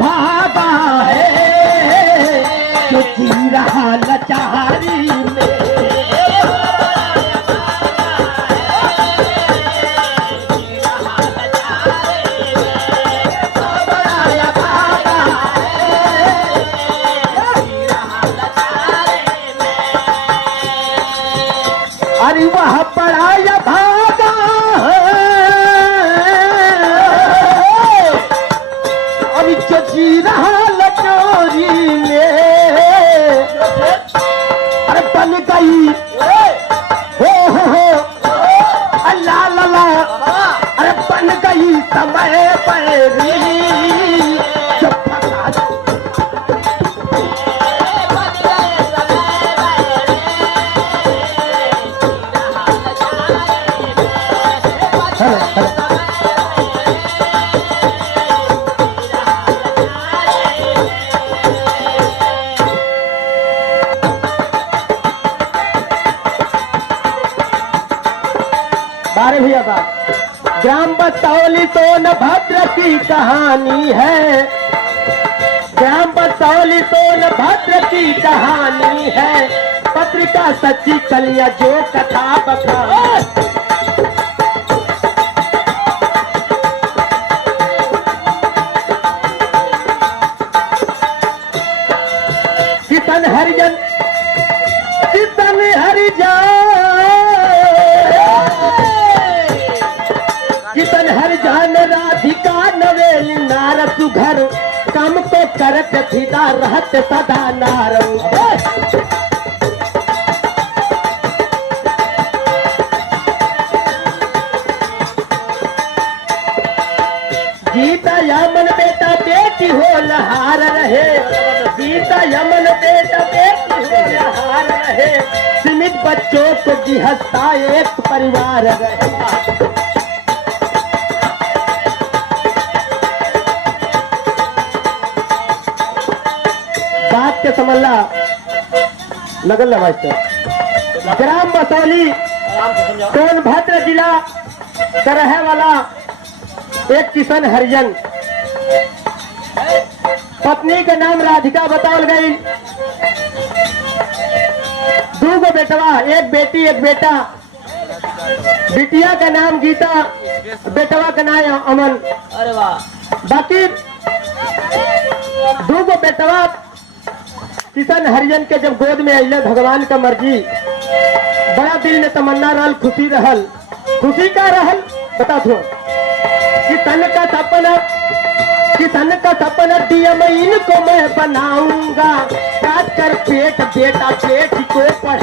भागा है जो जी रहा लाचारी में। अरे वह बड़ा या भागा अभी जो जी रहा लचोरी में। अरे बन गई हो अल्लाह लला। अरे बन गई समय पैरी जो बारे भैया का ग्राम बतौली सोनभद्र की कहानी है। ग्राम बतौली सोनभद्र की कहानी है। पत्रिका सच्ची कलिया जो कथा बखान। किशन हरिजन किशन हरिजन किशन हरिजन राधिका नवेली नार सुघर काम को करत फिदा रहत सदा नार। गीता यमन बेटा बेटी हो लहार रहे। गीता यमन बेटा बेटी हो लहार रहे। सीमित बच्चों को गिहस्ता एक परिवार रहे। बात के समझला लगल मास्टर। ग्राम बतौली सोनभद्र जिला का रहे वाला एक किशन हरिजन। पत्नी का नाम राधिका बतावल गई। दो गो बेटवा, एक बेटी एक बेटा। बिटिया का नाम गीता, बेटवा का नाम अमन। अरे वाह। बाकी दो गो बेटवा किशन हरिजन के जब गोद में अइले भगवान का मर्जी। बड़ा दिल में तमन्ना रहल, खुशी रहल। खुशी का रहल बता दो। किशन का सपना दिया मैं इनको मैं बनाऊंगा। काट कर पेट बेटा बेटी को पढ़ा